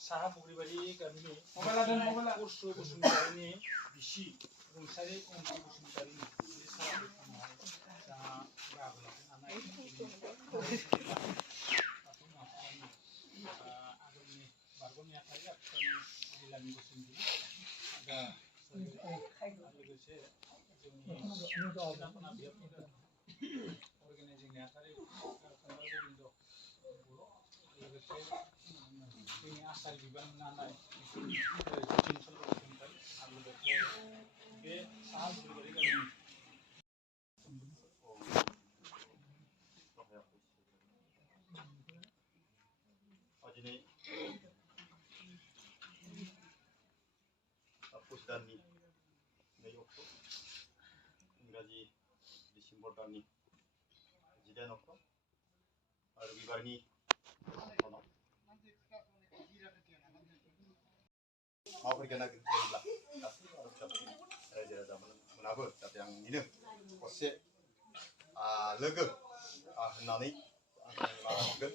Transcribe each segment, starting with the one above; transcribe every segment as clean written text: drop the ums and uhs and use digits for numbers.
साहा बग्रिबारि गामिनि kursu बसुमतारिनि बिसि रुंसारि अंकि बसुमतारिनि बे साहाखौ फाननानै जा बाहागो लानो हानाय आगोलनि बारग'नि आफादि आथिखालनि जिल्लानि बोसोनगिरि दा लोगोसे जोंनि सिनाखना बिहाबनि अर्गेनाइजिं नेहाथारि खम्बार गोबिन्द बर' लोगोसे जोंनि आसार बिबान लानाय जतिन चन्द्र बसुमतारि आरो लोगोसे बे साहा बग्रिबारि गामिनि दिनै पुस दाननि 2 अक्ट' इंराजि डिसेम्बर दाननि 18 अक्ट' आरो रबिबारनि सानाव मावफैगोन नागिरदोंब्ला गासैबो रायजो राजामोनाबो जाहाथे आंनिनो असे लोगो होननानै आं माबा मोनगोन।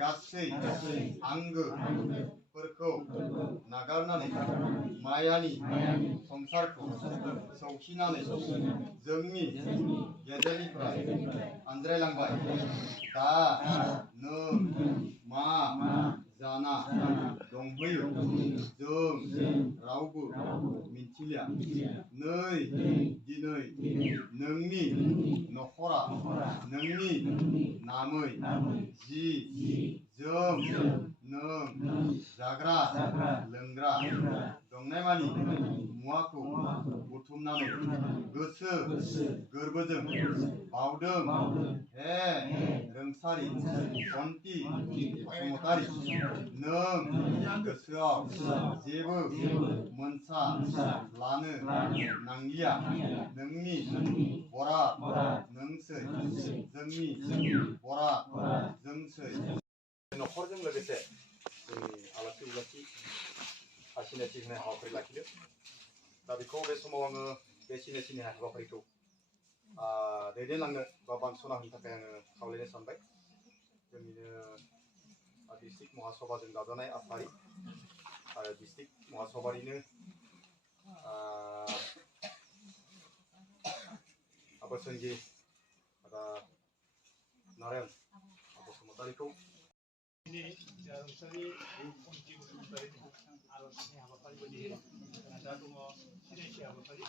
गासै आंगोफोरखौ नागारनानै मायानि संसारखौ सौसिनानै जोंनि गेजेरनिफ्राय आनज्रायलांबाय। दा नों मा जाना दंहोयो जों रावबो मिन्थिलिया। नै दिनै नोंनि नखरा नोंनि नामै जि जोम नों जाग्रा लोंग्रा दंनायमानि मुवाखौ बुथुमनानै गोसो गोरबोजों बावदों। हे रोंसारि अन्ति बसुमतारि, नों गोसोआव जेबो मोनसा लानो नांलिया। नोंनि बराद नोंसै, जोंनि बराद जोंसै। नखरजों लोगोसे जोंनि आलासि उलासि सिनायथि होनाय हाबाफारि लाखिदों। दा बेखौ बे समाव आङो बे सिनायथि होनाय हाबाफारिखौ दैदेनलांनो बा बानस'ना होनो थाखाय आङो खावलायनो सानबाय। जोंनिनो डिस्ट्रिक्ट महासभाजों दाजानाय आफादि आरो डिस्ट्रिक्ट महासभानिनो बोसोनगिरि नारायण बसुमतारिखौ रुंसारि अंकि बसुमतारिनि आर'जनि हाबाफारि बायदि दा दङ सिनायथि हाबाफारि।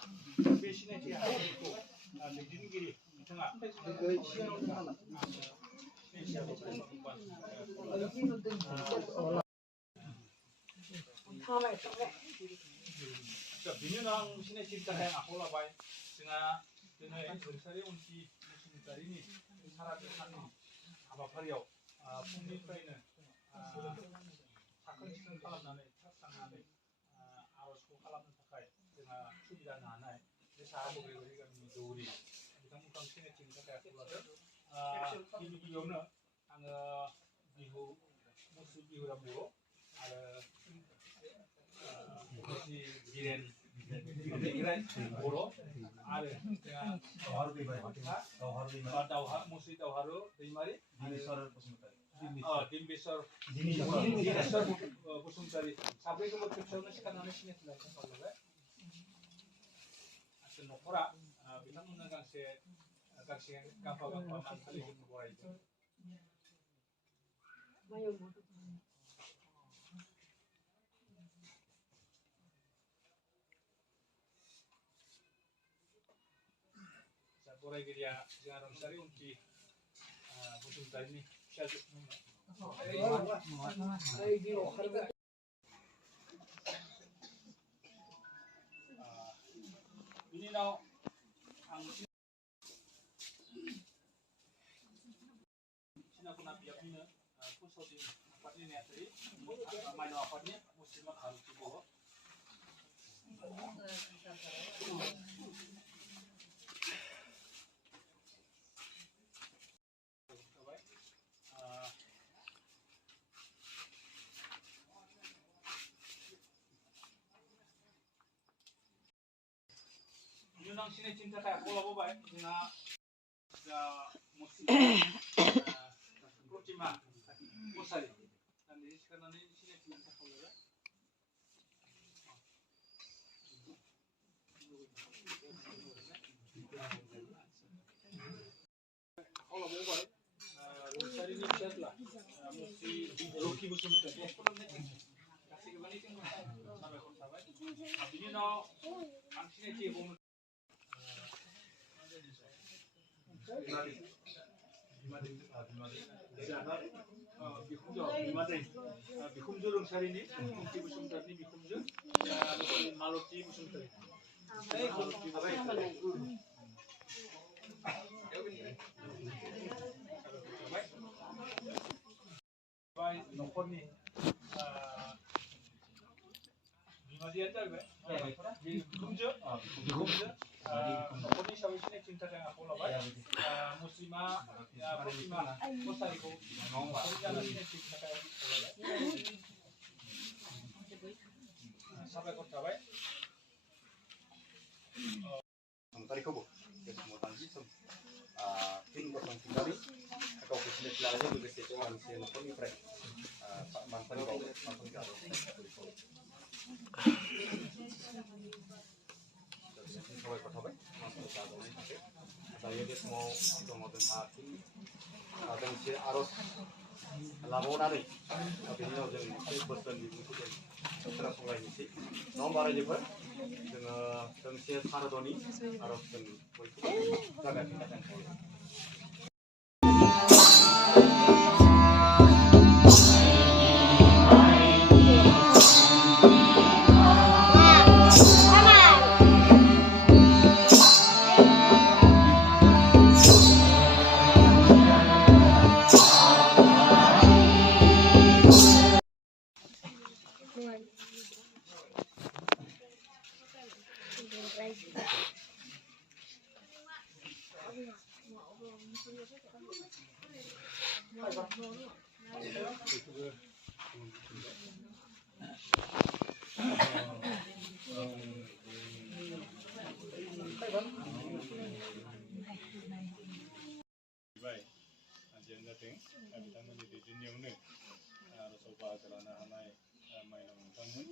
बे सिनायथि हाबाफारिखौ दैदेनगिरि बिथाङा बिनि उनाव आं सिनायथिनि थाखाय आखायाव लाबाय। जोंहा दिनै रुंसारि अंकि बसुमतारिनि सारादु साननि हाबाफारियाव फुंनिफ्रायनो साखोन सिखोन खालामनानै थांनानै आर'जखौ खालामनो थाखाय जोंहा सुबिदा होनो हानाय बे साहा बग्रिबारि गामिनि दौरि बिथांमोनखौ आं सिनायथिनि थाखाय आखायाव लादों। गिबियावनो आङो मुसु बिहुराम बर' आरो गिरेन बर' आरो मुसु दावहारु दैमारि दिम्बेश्वर बसुमतारि साब्रैखौबो खेबसेयावनो सिखारनानै सिनायथि लानो खावलायबाय। नखरा बिथांमोननो गांफा गांफा मान फालिजों बरायदों। बरायगिरिया जोंहा रुंसारि अंकि बसुमतारिनि फिसाजो। बिनि उनाव आं सिनाखना बिहाबनिनो फुसदिन आफादनि Jadi main apa-nya muslim harus dibawa. Yunang sini cinta kayak pola baik, dengan muslim, cima, musali. Dan di sekarang ini sini cinta pola. Pola baik, musali ini siapa? Musi, Rocky musim itu. Kasih ke mana sih? Sampai sampai. Tapi ni no, angsine cie bom. Bikumju lungsari ini, mungkin musim tadi bikumju, maloti musim tadi. Baik, nokon ni, lima dia ada be, bikumju, nokon ni sampai sini cinta dengan aku lah baik. Muslimah, ya muslimah, musari ko, jangan sini cinta dengan aku lah baik. Sampai kota baik. Sementara itu bu, semua tangki tim kosong kembali. Kau kesini pelajarnya juga sesuatu yang nopon ni frek. Mantan kau, mantan kau. Sampai kota baik, masuk ke dalam ini. Saya dia semua kemudian hati, dan si arus laporan ni, tapi ni orang yang bersen di muka dia. Setelah sungai ini sih, nomor aja ber, dengan tengsi Saradoni, arus dan jaga kita kan. Baik, agenda ting, kita menjadi dunia ini harus ubah kerana hanai main tamun.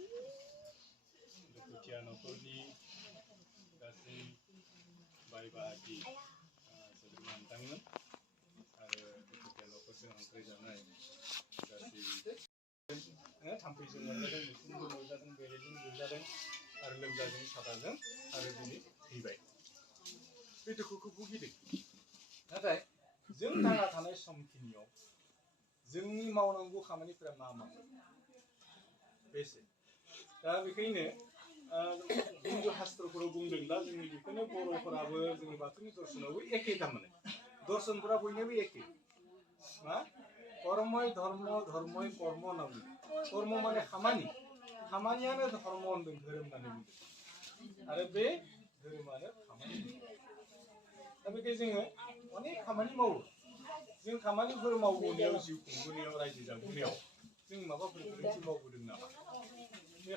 Dokucian oporni kasih bayi bahagi sebelum tamun. Ada dokucian oporni yang kerja nai kasih. Sampai semua jadi semua jadi berizin jadi ada lembaga sahaja ada ini baik. Itu kuku gini. Nanti जों थांना थानाय समखिनियाव जोंनि मावनांगौ खामानिफोरा मा मा बेसे दा बेखायनो हिन्दु शास्त्रफोराव बुंदों दा जोंनि बेखौनो बर'फोराबो जोंनि बाथौनि दर्शनावबो एखे थारमाने दर्शनफोरा बयनिबो एखे मा कर्मय धर्म धर्मय कर्म होनना बुङो कर्म माने खामानि खामानियानो धर्म होनदों धोरोम होननानै बुंदों आरो बे धोरोमानो खामानि दा बेखायनो जोङो अनेक खामानि मावो जों खामानिफोर मावबोनायाव जिउ खुंबोनायाव रायजो जाबोनायाव जों माबाफोर गोरोन्थि मावबोदों नामा बे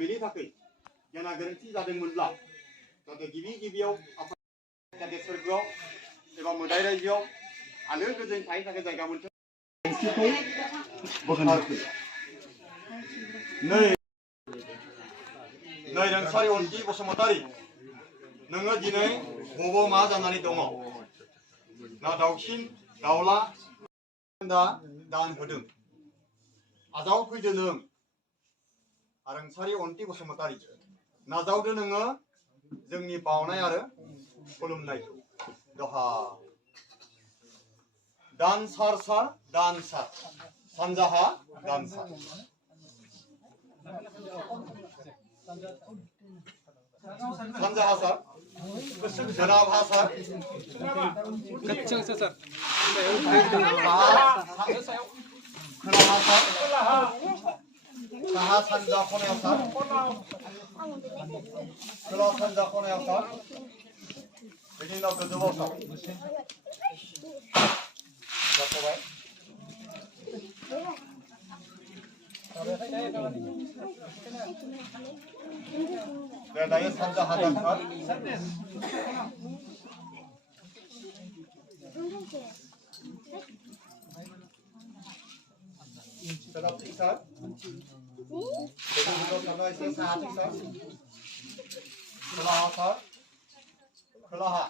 बेनि थाखाय गेना गोरोन्थि जादोंमोनब्ला जाहाथे गिबियाव जाहाथे सोरगोआव एबा मोदाय रायजोआव आलो गोजोन थाहैनो थाखाय जायगा मोनथों नै रोंसारि अनजि बसुमतारी नोङो दिनै बबाव मा जानानै दङ ना दाउसिन दाउला दान होदों आजाव फैदो नों रोंसारि अनथि बसुमतारी नाजावदो नोङो जोंनि बावनाय आरो खुलुमनायखौ दहा दान सार सानजाहा दान सार सानजाहा सार सोनाबहा सार खोलाहा सार साहा सानजा खनायाव सार खोला सानजा खनायाव सार बिनि उनाव गोजौआव सार जाथ'बाय दे दायो सानजा हादां सार सोनाबथिं सार खोलाहा सार खोलाहा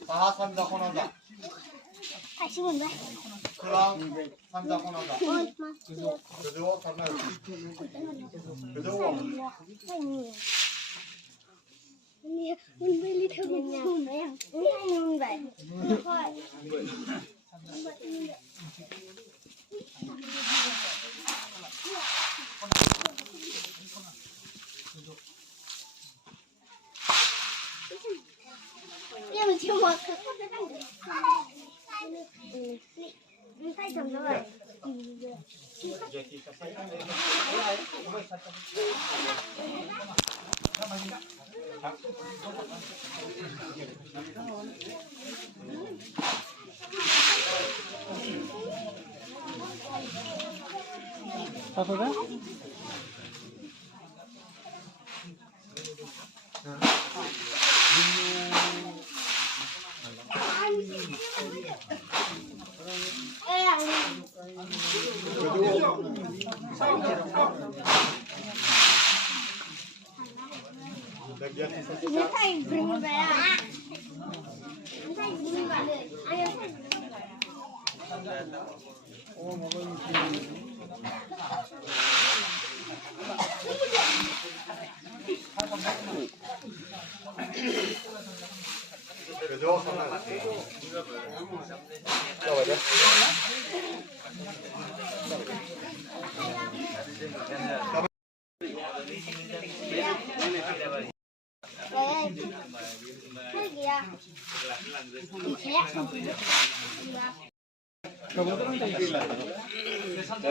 साहा सानजा खना जा खोला सानजा खना जा गोजौआव सारनाय गोजौआव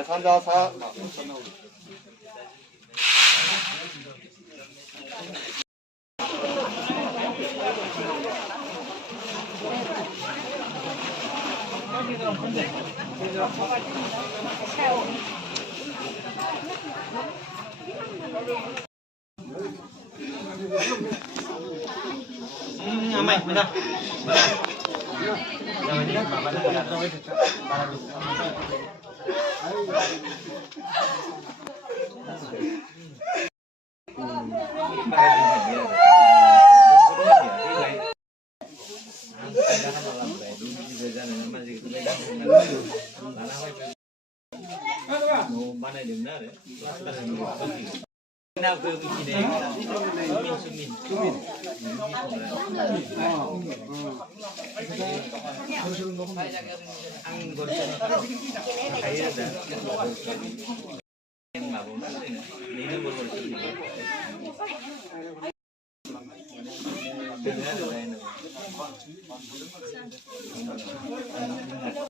산자 사 mày mình đâu Nào cơ mình chỉ để sumin. Ăn còn thấy là em mà bố đi nó buồn buồn.